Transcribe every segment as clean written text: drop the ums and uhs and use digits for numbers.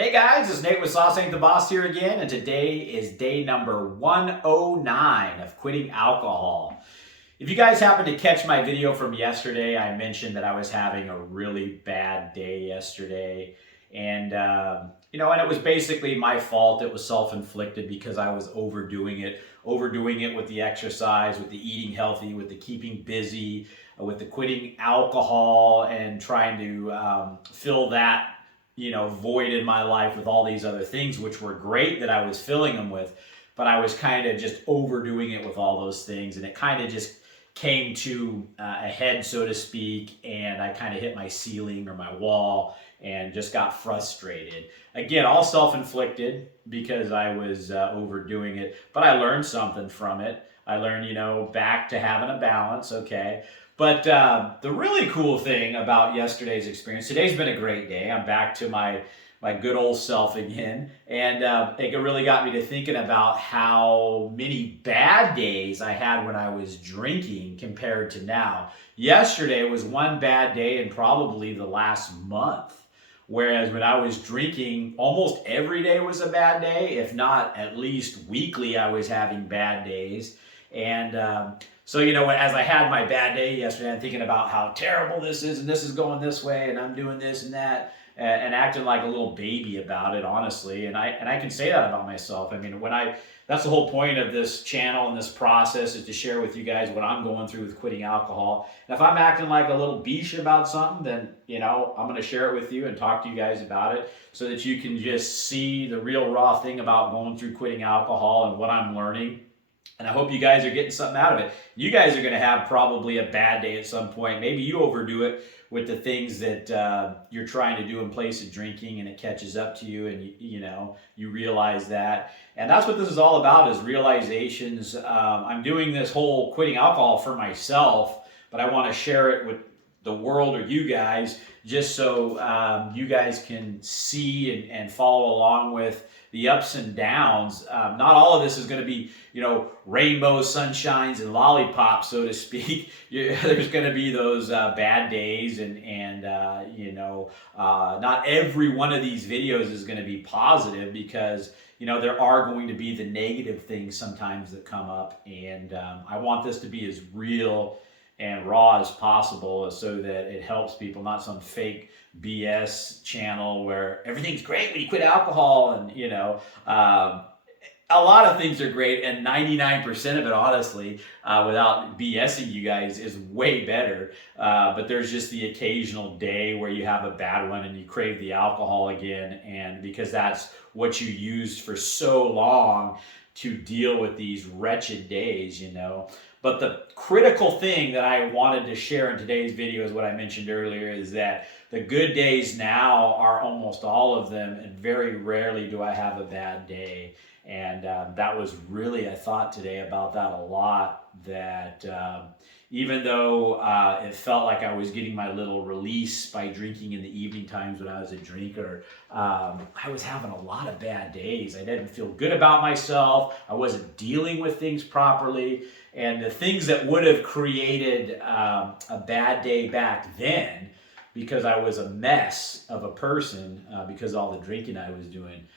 Hey guys, it's Nate with Sauce Ain't the Boss here again, and today is day number 109 of quitting alcohol. If you guys happen to catch my video from yesterday, I mentioned that I was having a really bad day yesterday. And it was basically my fault. It was self-inflicted because I was overdoing it with the exercise, with the eating healthy, with the keeping busy, with the quitting alcohol and trying to fill that void in my life with all these other things, which were great that I was filling them with, but I was kind of just overdoing it with all those things, and it kind of just came to a head, so to speak, and I kind of hit my ceiling or my wall and just got frustrated. Again, all self-inflicted because I was overdoing it, but I learned something from it. I learned, back to having a balance, okay? But the really cool thing about yesterday's experience, today's been a great day. I'm back to my good old self again, and it really got me to thinking about how many bad days I had when I was drinking compared to now. Yesterday was one bad day in probably the last month. Whereas when I was drinking, almost every day was a bad day, if not at least weekly, I was having bad days. And as I had my bad day yesterday, I'm thinking about how terrible this is, and this is going this way, and I'm doing this and that, and acting like a little baby about it, honestly. And I can say that about myself. I mean, that's the whole point of this channel and this process is to share with you guys what I'm going through with quitting alcohol. And if I'm acting like a little beesh about something, then I'm going to share it with you and talk to you guys about it so that you can just see the real raw thing about going through quitting alcohol and what I'm learning. And I hope you guys are getting something out of it. You guys are going to have probably a bad day at some point. Maybe you overdo it with the things that you're trying to do in place of drinking, and it catches up to you, and you realize that. And that's what this is all about: is realizations. I'm doing this whole quitting alcohol for myself, but I want to share it with the world or you guys, just so you guys can see and follow along with the ups and downs. Not all of this is going to be, rainbows, sunshines, and lollipops, so to speak. There's going to be those bad days, and not every one of these videos is going to be positive because there are going to be the negative things sometimes that come up, and I want this to be as real and raw as possible so that it helps people, not some fake BS channel where everything's great when you quit alcohol. And a lot of things are great, and 99% of it, honestly, without BSing you guys, is way better. But there's just the occasional day where you have a bad one and you crave the alcohol again, and because that's what you used for so long to deal with these wretched days. But the critical thing that I wanted to share in today's video is what I mentioned earlier, is that the good days now are almost all of them, and very rarely do I have a bad day. And that was really, I thought today about that a lot, that even though it felt like I was getting my little release by drinking in the evening times when I was a drinker, I was having a lot of bad days. I didn't feel good about myself. I wasn't dealing with things properly. And the things that would have created a bad day back then, because I was a mess of a person, because of all the drinking I was doing,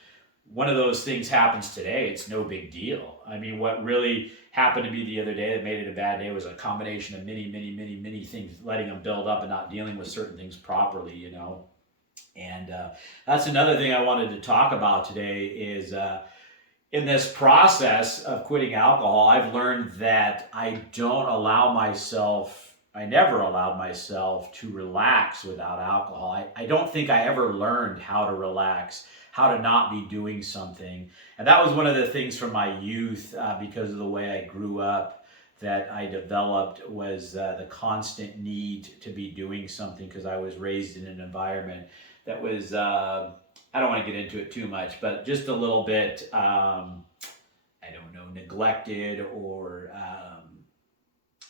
one of those things happens today, it's no big deal. I mean, what really happened to me the other day that made it a bad day was a combination of many things, letting them build up and not dealing with certain things properly. And that's another thing I wanted to talk about today is in this process of quitting alcohol, I've learned that I never allowed myself to relax without alcohol. I don't think I ever learned how to relax, how to not be doing something. And that was one of the things from my youth, because of the way I grew up, that I developed, was the constant need to be doing something, because I was raised in an environment that was, I don't want to get into it too much, but just a little bit, I don't know, neglected, or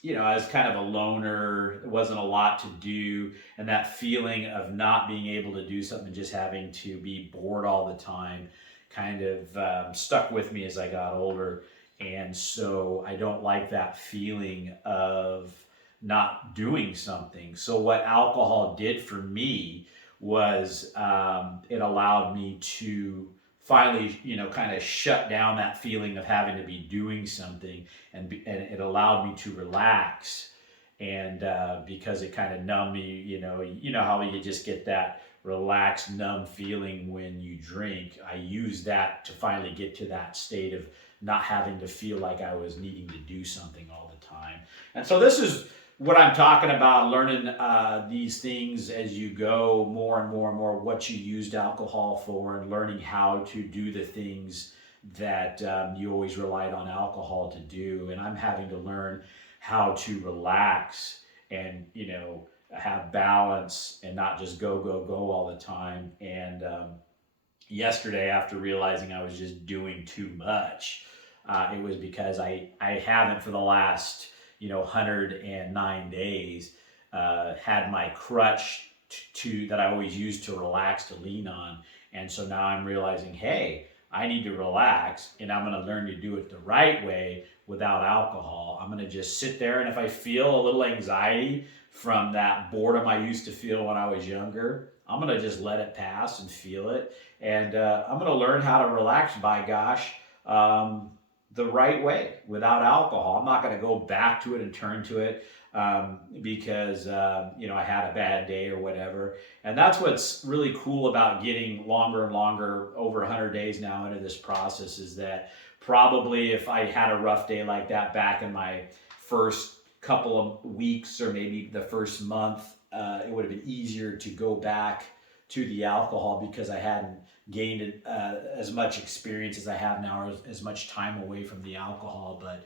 I was kind of a loner. There wasn't a lot to do, and that feeling of not being able to do something, just having to be bored all the time, kind of stuck with me as I got older. And so I don't like that feeling of not doing something. So what alcohol did for me was it allowed me to finally, kind of shut down that feeling of having to be doing something, and it allowed me to relax. And because it kind of numbed me, how you just get that relaxed, numb feeling when you drink. I used that to finally get to that state of not having to feel like I was needing to do something all the time. And so this is what I'm talking about, learning these things as you go more and more and more, what you used alcohol for, and learning how to do the things that you always relied on alcohol to do. And I'm having to learn how to relax and, have balance and not just go, go, go all the time. And yesterday, after realizing I was just doing too much, it was because I haven't for the last 109 days had my crutch to that I always use to relax, to lean on. And so now I'm realizing, hey, I need to relax, and I'm going to learn to do it the right way without alcohol. I'm going to just sit there, and if I feel a little anxiety from that boredom I used to feel when I was younger, I'm going to just let it pass and feel it. And I'm going to learn how to relax, by gosh, the right way without alcohol. I'm not going to go back to it and turn to it because I had a bad day or whatever. And that's what's really cool about getting longer and longer, over 100 days now into this process, is that probably if I had a rough day like that back in my first couple of weeks or maybe the first month, it would have been easier to go back to the alcohol because I hadn't gained as much experience as I have now, or as much time away from the alcohol. But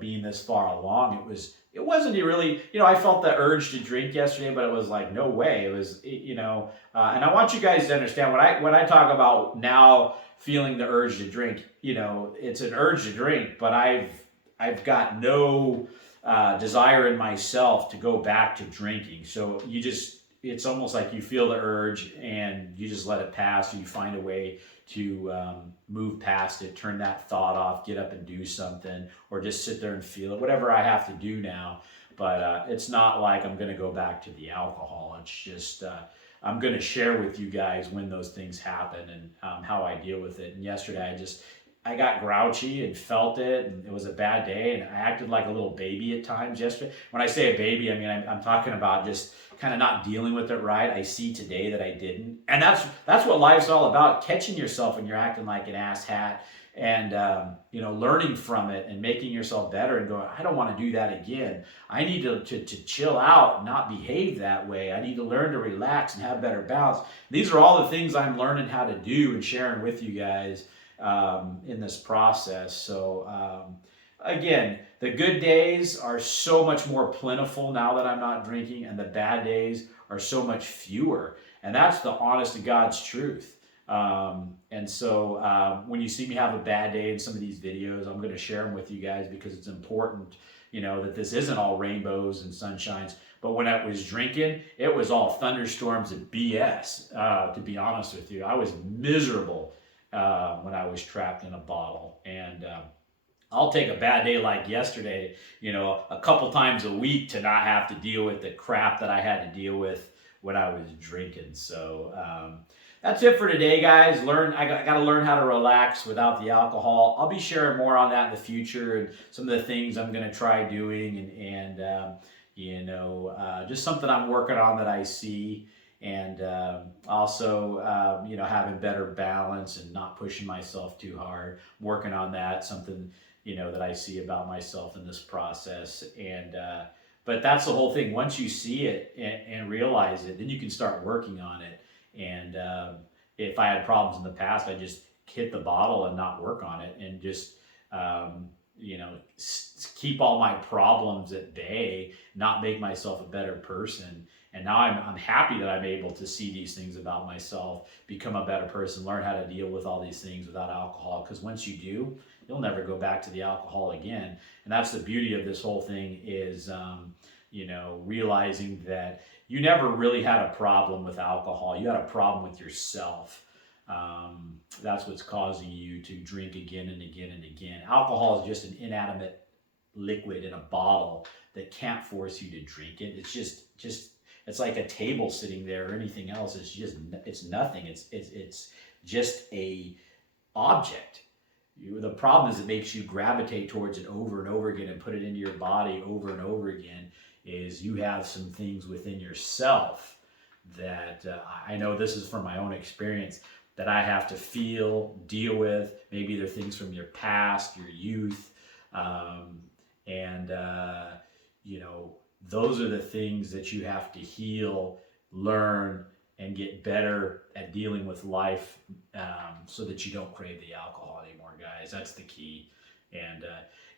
being this far along, it wasn't really, I felt the urge to drink yesterday, but it was like, no way. It was, and I want you guys to understand when I talk about now feeling the urge to drink, it's an urge to drink, but I've got no desire in myself to go back to drinking. So it's almost like you feel the urge and you just let it pass. You find a way to move past it, turn that thought off, get up and do something, or just sit there and feel it, whatever I have to do now. But it's not like I'm going to go back to the alcohol. It's just I'm going to share with you guys when those things happen and how I deal with it. And yesterday I got grouchy and felt it, and it was a bad day, and I acted like a little baby at times yesterday. When I say a baby, I mean I'm talking about just kind of not dealing with it right. I see today that I didn't, and that's what life's all about: catching yourself when you're acting like an ass hat, and learning from it and making yourself better, and going, I don't want to do that again. I need to chill out and not behave that way. I need to learn to relax and have better balance. These are all the things I'm learning how to do and sharing with you guys in this process. So again, the good days are so much more plentiful now that I'm not drinking, and the bad days are so much fewer. And that's the honest to God's truth. And so when you see me have a bad day in some of these videos, I'm going to share them with you guys because it's important, that this isn't all rainbows and sunshines. But when I was drinking, it was all thunderstorms and BS, to be honest with you. I was miserable when I was trapped in a bottle. And I'll take a bad day like yesterday, a couple times a week to not have to deal with the crap that I had to deal with when I was drinking. So that's it for today, guys. I got to learn how to relax without the alcohol. I'll be sharing more on that in the future, and some of the things I'm going to try doing, and just something I'm working on that I see. And also, having better balance and not pushing myself too hard. I'm working on that, something, that I see about myself in this process. And but that's the whole thing. Once you see it and realize it, then you can start working on it. And if I had problems in the past, I just hit the bottle and not work on it, and just keep all my problems at bay, not make myself a better person. And now I'm happy that I'm able to see these things about myself, become a better person, learn how to deal with all these things without alcohol. Because once you do, you'll never go back to the alcohol again. And that's the beauty of this whole thing is, realizing that you never really had a problem with alcohol. You had a problem with yourself. That's what's causing you to drink again and again and again. Alcohol is just an inanimate liquid in a bottle that can't force you to drink it. It's just It's like a table sitting there or anything else. It's nothing. It's just a object. The problem is it makes you gravitate towards it over and over again and put it into your body over and over again. Is you have some things within yourself that I know this is from my own experience that I have to feel, deal with. Maybe they're things from your past, your youth, and you know, those are the things that you have to heal, learn, and get better at dealing with life, so that you don't crave the alcohol anymore, guys. That's the key. And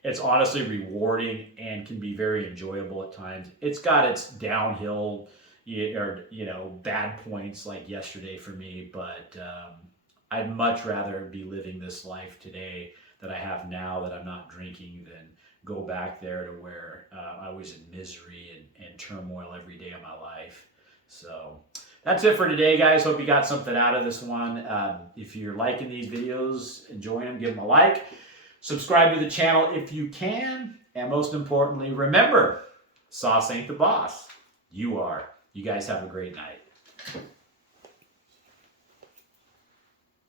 it's honestly rewarding and can be very enjoyable at times. It's got its downhill or, you know, bad points like yesterday for me, but I'd much rather be living this life today that I have now that I'm not drinking than go back there to where I was in misery and turmoil every day of my life. So that's it for today, guys. Hope you got something out of this one. If you're liking these videos, enjoying them, give them a like. Subscribe to the channel if you can. And most importantly, remember, sauce ain't the boss. You are. You guys have a great night.